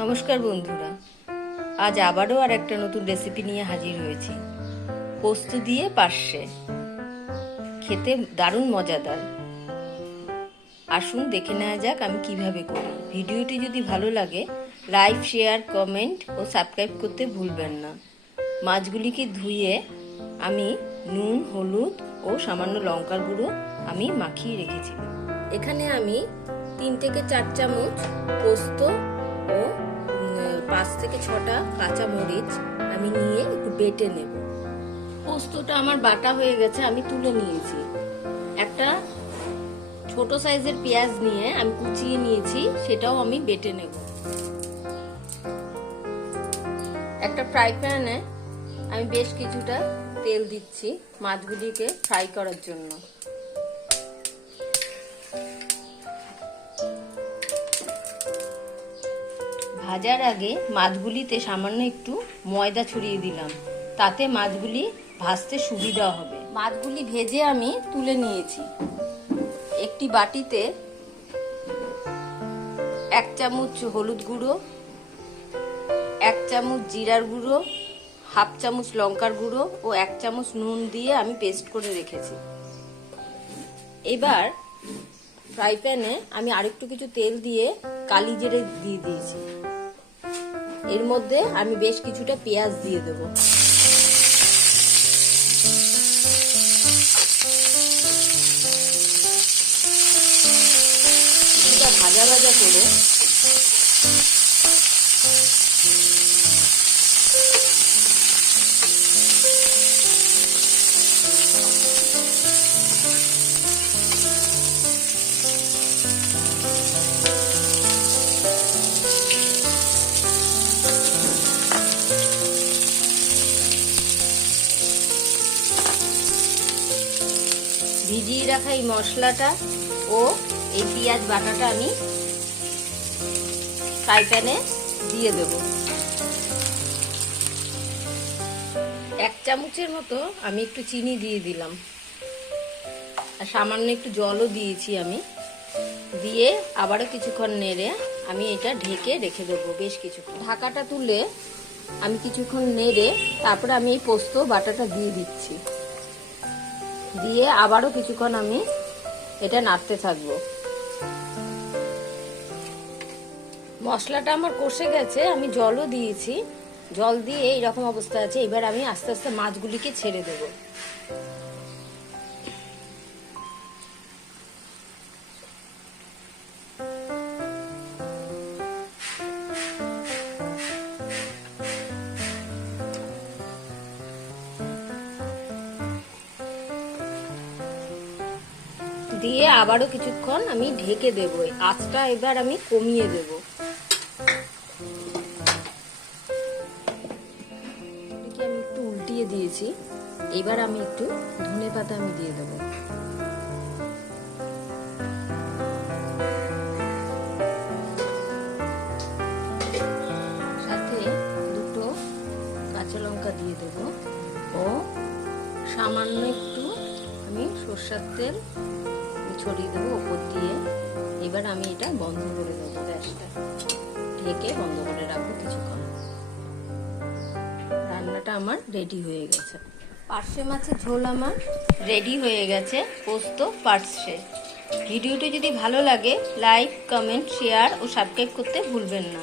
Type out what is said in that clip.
নমস্কার বন্ধুরা, আজ আবারও আর একটা নতুন রেসিপি নিয়ে হাজির হয়েছি। পোস্ত দিয়ে পার্শে, খেতে দারুণ মজাদার। আসুন দেখে নেওয়া যাক আমি কিভাবে করি। ভিডিওটি যদি ভালো লাগে লাইক, শেয়ার, কমেন্ট ও সাবস্ক্রাইব করতে ভুলবেন না। মাছগুলিকে ধুয়ে আমি নুন, হলুদ ও সামান্য লঙ্কার গুঁড়ো আমি মাখিয়ে রেখেছিলাম। এখানে আমি 3 থেকে 4 চামচ পোস্ত ও 5 থেকে 6টা কাঁচা মরিচ আমি নিয়ে একটু বেটে নেব। পোস্তটা আমার বাটা হয়ে গেছে, আমি তুলে নিয়েছি। একটা ছোট সাইজের পেঁয়াজ নিয়ে আমি কুচিয়ে নিয়েছি, সেটাও আমি বেটে নেব। একটা ফ্রাই প্যানে আমি বেশ কিছুটা তেল দিচ্ছি মাছগুলিকে ফ্রাই করার জন্য। ভাজার আগে মাছগুলিতে সামান্য একটু ময়দা ছড়িয়ে দিলাম, তাতে মাছগুলি ভাজতে সুবিধা হবে। মাছগুলি ভেজে আমি তুলে নিয়েছি। একটি বাটিতে 1 চামচ হলুদ গুঁড়ো, 1 চামচ জিরার গুঁড়ো, 1/2 চামচ লঙ্কার গুঁড়ো ও 1 চামচ নুন দিয়ে আমি পেস্ট করে রেখেছি। এবার ফ্রাই প্যানে আমি আরেকটু কিছু তেল দিয়ে কালি জিরে দিয়ে দিয়েছি। এর মধ্যে আমি বেশ কিছুটা পেঁয়াজ দিয়ে দেব। কিছুটা ভাজা ভাজা করে ভিজিয়ে রাখা এই মশলাটা ও এই পেঁয়াজ বাটাটা আমি ফ্রাই প্যানে দিয়ে দেব। 1 চামচের মতো আমি একটু চিনি দিয়ে দিলাম, আর সামান্য একটু জলও দিয়েছি আমি। দিয়ে আবারও কিছুক্ষণ নেড়ে আমি এটা ঢেকে রেখে দেবো বেশ কিছুক্ষণ। ঢাকাটা তুলে আমি কিছুক্ষণ নেড়ে তারপরে আমি এই পোস্ত বাটাটা দিয়ে দিচ্ছি। দিয়ে আবারও কিছুক্ষণ আমি এটা নাড়তে থাকবো। মশলাটা আমার কষে গেছে, আমি জলও দিয়েছি। জল দিয়ে এইরকম অবস্থা আছে। এবার আমি আস্তে আস্তে মাছগুলিকে ছেড়ে দেব। দিয়ে আবারও কিছুক্ষণ আমি ঢেকে দেব। আঁচটা এবার আমি কমিয়ে দেব। আমি একটু উল্টিয়ে দিয়েছি। এবার আমি একটু ধনেপাতা আমি দিয়ে দেব। সাথে 2টো কাঁচা লঙ্কা দিয়ে দেব ও সামান্য একটু আমি সরষের তেল ছড়িয়ে দেবো ওপর দিয়ে। এবার আমি এটা বন্ধ করে দেবো, গ্যাসটা ঢেকে বন্ধ করে রাখবো কিছুক্ষণ। রান্নাটা আমার রেডি হয়ে গেছে। পার্শে মাছের ঝোল আমার রেডি হয়ে গেছে। পোস্ত পার্শে। ভিডিওটি যদি ভালো লাগে লাইক, কমেন্ট, শেয়ার ও সাবস্ক্রাইব করতে ভুলবেন না।